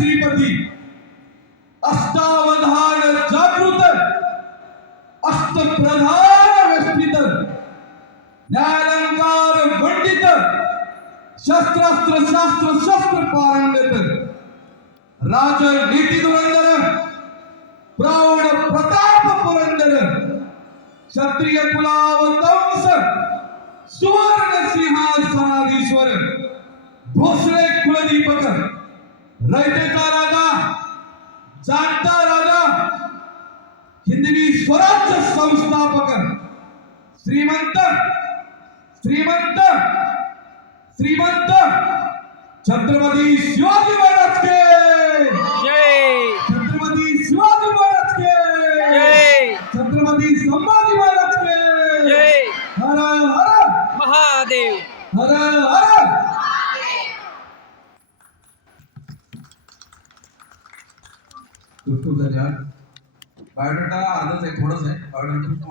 श्रीपती अष्टावधान जागृत अष्टप्रधान वेष्टित न्यायालंकार मंडित शस्त्रास्त्र शास्त्र शस्त्र पारंगत राजनीती धुरंधर प्रौढ प्रताप पुरंदर क्षत्रिय कुलावतंस सुवर्ण सिंहासनाधीश्वर भोसले कुलदीपक रयतेचा राजा जाणता राजा हिंदवी स्वराज्य संस्थापक श्रीमंत श्रीमंत श्रीमंत छत्रपती शिवाजी महाराज के जय छत्रपती शिवाजी महाराज के जय छत्रपती संभाजी महाराज के जय हर हर महादेव हर हर खूप खूप धन्यवाद. बायोडाटा अर्धाच आहे, थोडंच आहे. बायोडाटा खूप मोठा